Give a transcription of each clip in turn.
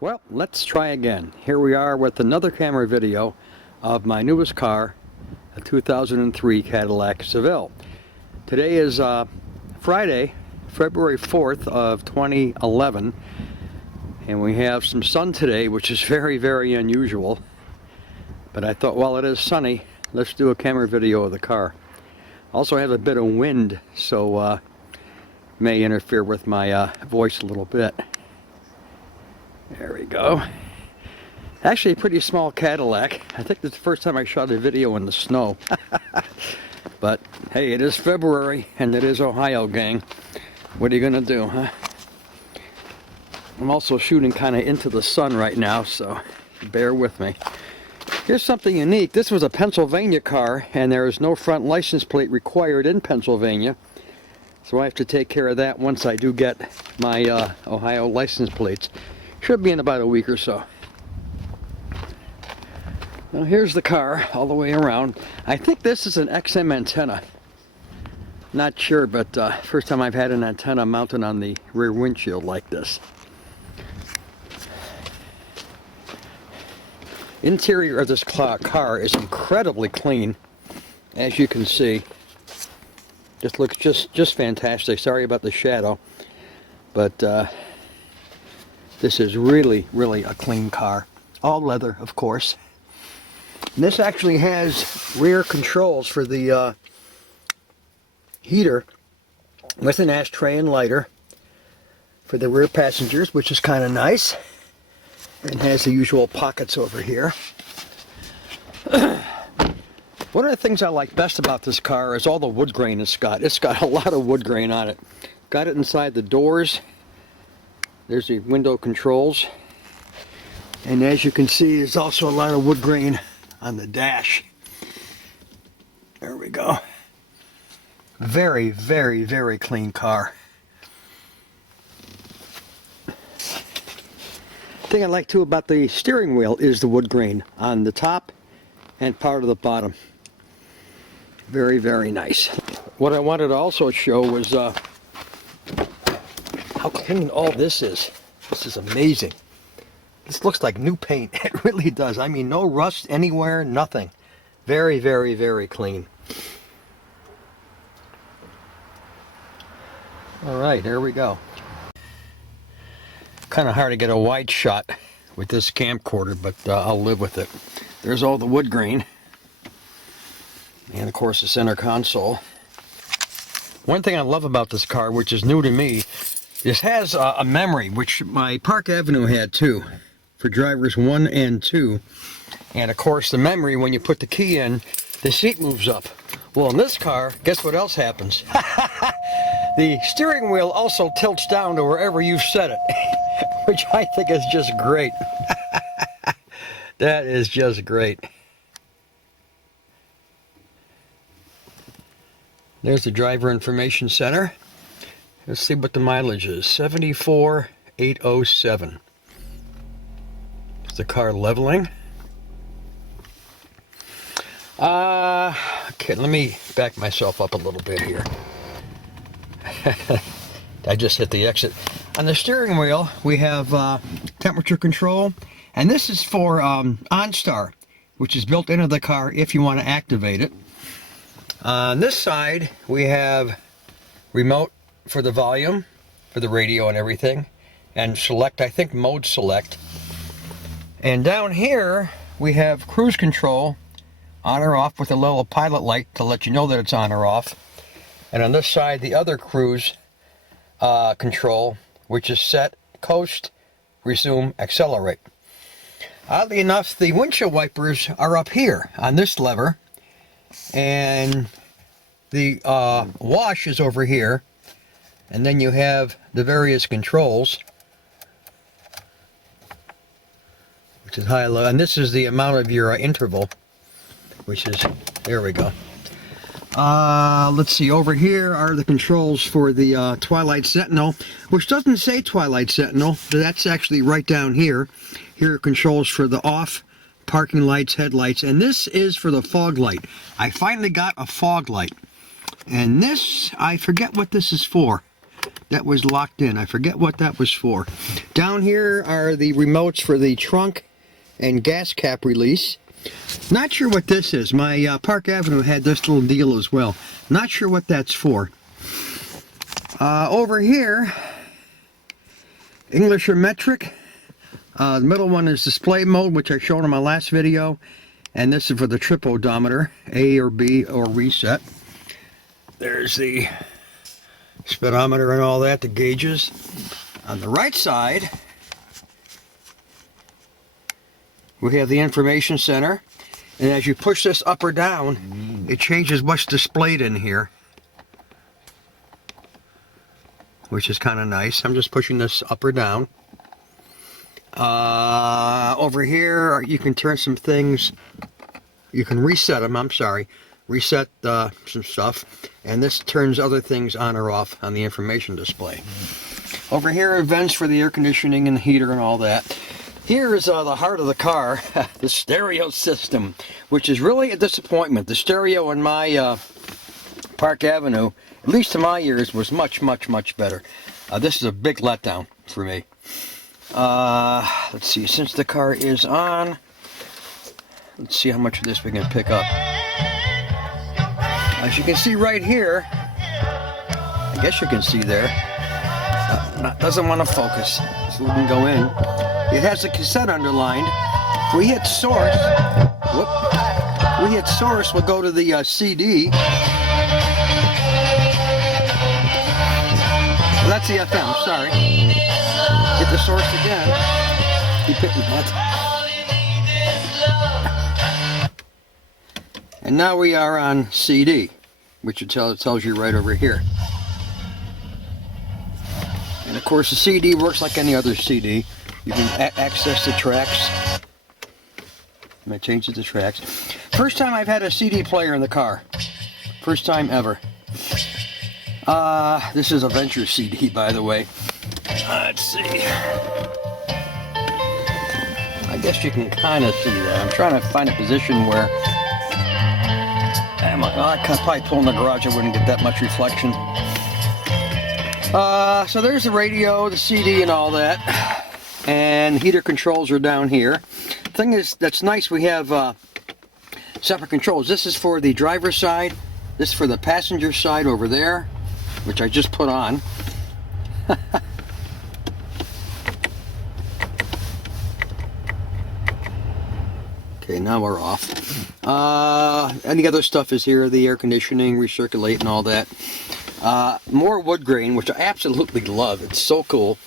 Well, let's try again. Here we are with another camera video of my newest car, a 2003 Cadillac Seville. Today is Friday, February 4th of 2011, and we have some sun today, which is very, very unusual. But I thought, while it is sunny, let's do a camera video of the car. Also have a bit of wind, so may interfere with my voice a little bit. There we go. Actually a pretty small Cadillac. I think it's the first time I shot a video in the snow. But hey, it is February and it is Ohio, gang. What are you gonna do, huh? I'm also shooting kind of into the sun right now, so bear with me. Here's something unique. This was a Pennsylvania car and there is no front license plate required in Pennsylvania. So I have to take care of that once I do get my Ohio license plates. Should be in about a week or so. Now here's the car all the way around. I think this is an XM antenna. Not sure, but first time I've had an antenna mounted on the rear windshield like this. Interior of this car is incredibly clean, as you can see. Just looks just fantastic. Sorry about the shadow, but this is really, really a clean car. All leather, of course. And this actually has rear controls for the heater with an ashtray and lighter for the rear passengers, which is kind of nice. And has the usual pockets over here. One of the things I like best about this car is all the wood grain it's got. It's got a lot of wood grain on it. Got it inside the doors. There's the window controls. And as you can see, there's also a lot of wood grain on the dash. There we go. Very, very, very clean car. The thing I like too about the steering wheel is the wood grain on the top and part of the bottom. Very, very nice. What I wanted to also show was how clean all this is. This is amazing. This looks like new paint. It really does. I mean, no rust anywhere, nothing. Very, very, very clean. All right, here we go. Kind of hard to get a wide shot with this camcorder, but I'll live with it. There's all the wood grain. And of course the center console. One thing I love about this car, which is new to me, this has a memory, which my Park Avenue had too, for drivers 1 and 2. And of course the memory, when you put the key in, the seat moves up. Well, in this car, guess what else happens? The steering wheel also tilts down to wherever you've set it. Which I think is just great. That is just great. There's the driver information center. Let's see what the mileage is. 74,807. Is the car leveling? Okay, let me back myself up a little bit here. I just hit the exit. On the steering wheel, we have temperature control, and this is for OnStar, which is built into the car if you want to activate it. On this side, we have remote for the volume, for the radio and everything, and select, I think, mode select. And down here, we have cruise control, on or off, with a little pilot light to let you know that it's on or off. And on this side, the other cruise control, which is set, coast, resume, accelerate. Oddly enough, the windshield wipers are up here on this lever, and the wash is over here, and then you have the various controls, which is high, low, and this is the amount of your interval, which is, there we go. Let's see, over here are the controls for the Twilight Sentinel, which doesn't say Twilight Sentinel, but that's actually right down here. Here are controls for the off, parking lights, headlights, and this is for the fog light. I finally got a fog light. And this, I forget what this is for, that was locked in. I forget what that was for. Down here are the remotes for the trunk and gas cap release. Not sure what this is. My Park Avenue had this little deal as well. Not sure what that's for. Over here, English or metric. The middle one is display mode, which I showed in my last video. And this is for the trip odometer, A or B or reset. There's the speedometer and all that, the gauges. On the right side, we have the information center. And as you push this up or down, it changes what's displayed in here, which is kind of nice. I'm just pushing this up or down. Over here, you can turn some things. You can reset them, I'm sorry. Reset some stuff. And this turns other things on or off on the information display. Over here are vents for the air conditioning and the heater and all that. Here is the heart of the car, the stereo system, which is really a disappointment. The stereo in my Park Avenue, at least to my ears, was much, much, much better. This is a big letdown for me. Let's see, since the car is on, let's see how much of this we can pick up. As you can see right here, I guess you can see there, doesn't want to focus, so we can go in. It has a cassette underlined. If we hit source, we'll go to the CD. Well, that's the FM, sorry. Hit the source again. Keep hitting that. And now we are on CD, which it tells you right over here. And of course the CD works like any other CD. You can access the tracks. I change it to tracks. First time I've had a CD player in the car. First time ever. This is a Venture CD, by the way. Let's see. I guess you can kind of see that. I'm trying to find a position where I could probably pull in the garage. I wouldn't get that much reflection. So there's the radio, the CD, and all that. And heater controls are down here. Thing is, that's nice. We have separate controls. This is for the driver's side. This is for the passenger side over there, which I just put on. Okay, now we're off. Any other stuff is here, the air conditioning, recirculate and all that. More wood grain, which I absolutely love. It's so cool.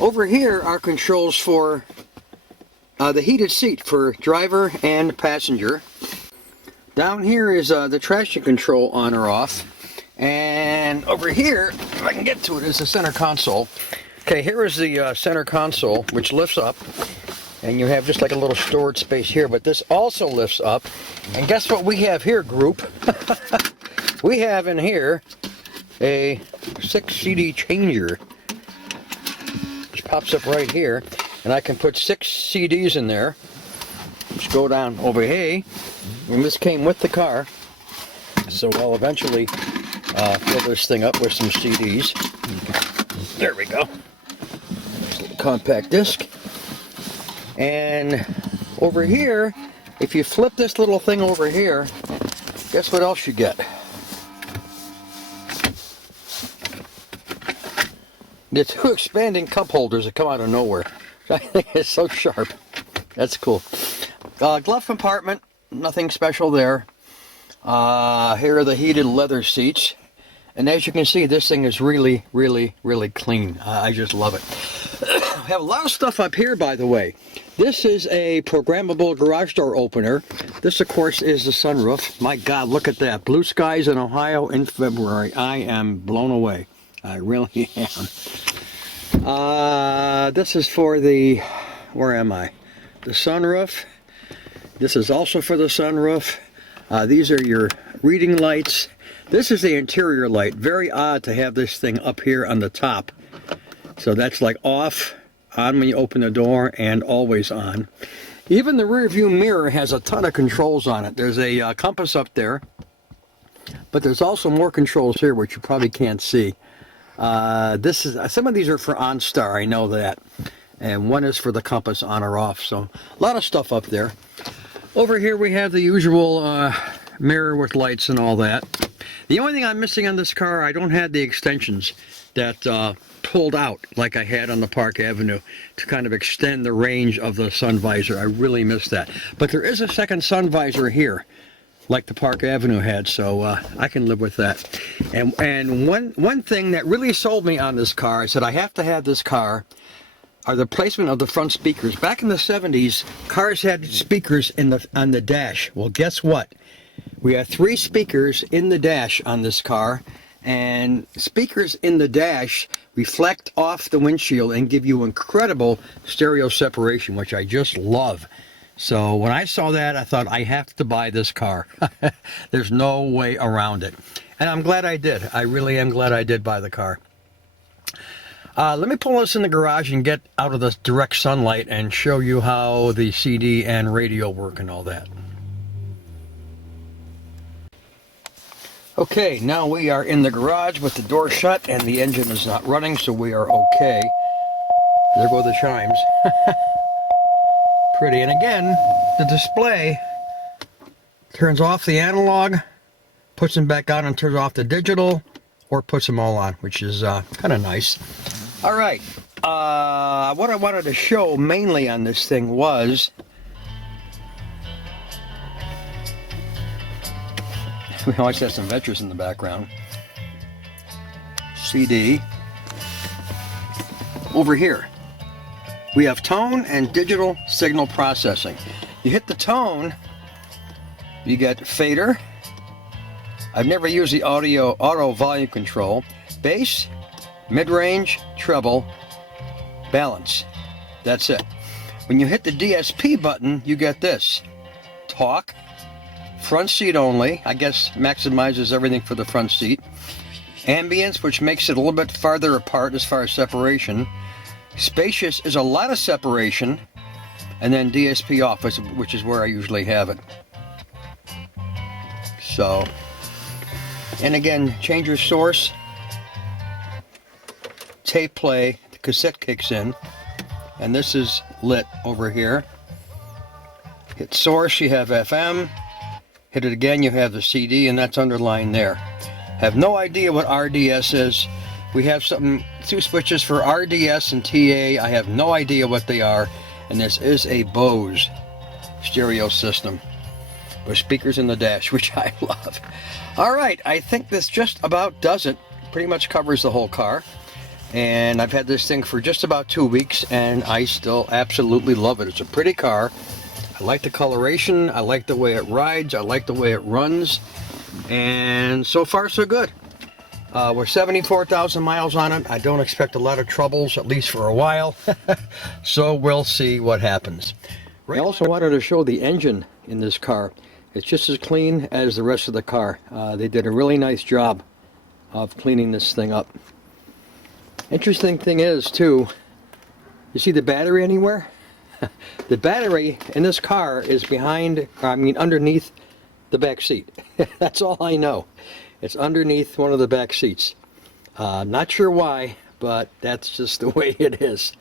Over here are controls for the heated seat for driver and passenger. Down here is the traction control on or off. And over here, if I can get to it, is the center console. Okay, here is the center console, which lifts up. And you have just like a little storage space here, but this also lifts up. And guess what we have here, group? We have in here a 6 CD changer. Which pops up right here. And I can put 6 CDs in there. Just go down over here. And this came with the car. So I'll eventually fill this thing up with some CDs. There we go. Compact disc. And over here, if you flip this little thing over here, guess what else you get? The 2 expanding cup holders that come out of nowhere. I think it's so sharp. That's cool. Glove compartment, nothing special there. Here are the heated leather seats. And as you can see, this thing is really, really, really clean. I just love it. I have a lot of stuff up here, by the way. This is a programmable garage door opener. This, of course, is the sunroof. My God, look at that. Blue skies in Ohio in February. I am blown away. I really am. This is for the, where am I? The sunroof. This is also for the sunroof. These are your reading lights. This is the interior light. Very odd to have this thing up here on the top. So that's like off, on when you open the door, and always on. Even the rear view mirror has a ton of controls on it. There's a compass up there, but there's also more controls here which you probably can't see. This is some of these are for OnStar, I know that, and one is for the compass on or off. So a lot of stuff up there. Over here we have the usual mirror with lights and all that. The only thing I'm missing on this car, I don't have the extensions that pulled out like I had on the Park Avenue to kind of extend the range of the sun visor. I really missed that. But there is a second sun visor here, like the Park Avenue had, so I can live with that. And one thing that really sold me on this car, I said I have to have this car, are the placement of the front speakers. Back in the 70s, cars had speakers on the dash. Well, guess what? We have 3 speakers in the dash on this car, and speakers in the dash reflect off the windshield and give you incredible stereo separation, which I just love. So when I saw that, I thought, I have to buy this car. There's no way around it. And I'm glad I did. I really am glad I did buy the car. Let me pull this in the garage and get out of the direct sunlight and show you how the CD and radio work and all that. Okay, now we are in the garage with the door shut and the engine is not running, so we are okay. There go the chimes. Pretty. And again, the display turns off the analog, puts them back on, and turns off the digital, or puts them all on, which is kind of nice. All right, what I wanted to show mainly on this thing was, we always have some Ventures in the background. CD. Over here, we have tone and digital signal processing. You hit the tone, you get fader. I've never used the auto volume control. Bass, mid-range, treble, balance. That's it. When you hit the DSP button, you get this. Talk, front seat only, I guess maximizes everything for the front seat. Ambience, which makes it a little bit farther apart as far as separation. Spacious is a lot of separation. And then DSP off, which is where I usually have it. So, and again, change your source. Tape play, the cassette kicks in, and this is lit over here. Hit source, you have FM. Hit it again, you have the CD, and that's underlined there. Have no idea what RDS is. We have 2 switches for RDS and TA. I have no idea what they are, and this is a Bose stereo system with speakers in the dash, which I love. All right, I think this just about does it. Pretty much covers the whole car. And I've had this thing for just about 2 weeks, and I still absolutely love it. It's a pretty car. I like the coloration. I like the way it rides. I like the way it runs. And so far, so good. We're 74,000 miles on it. I don't expect a lot of troubles, at least for a while. So we'll see what happens. I also wanted to show the engine in this car. It's just as clean as the rest of the car. They did a really nice job of cleaning this thing up. Interesting thing is, too, you see the battery anywhere? The battery in this car is underneath the back seat. That's all I know. It's underneath one of the back seats. Not sure why, but that's just the way it is.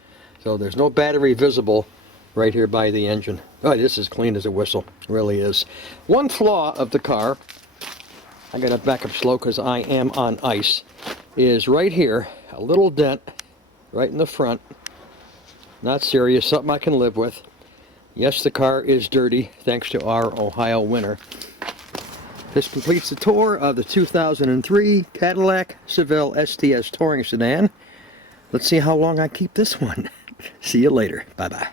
So there's no battery visible right here by the engine. Oh, this is clean as a whistle. It really is. One flaw of the car, I gotta back up slow because I am on ice, is right here. A little dent right in the front. Not serious, something I can live with. Yes, the car is dirty thanks to our Ohio winter. This completes the tour of the 2003 Cadillac Seville STS Touring Sedan. Let's see how long I keep this one. See you later. Bye-bye.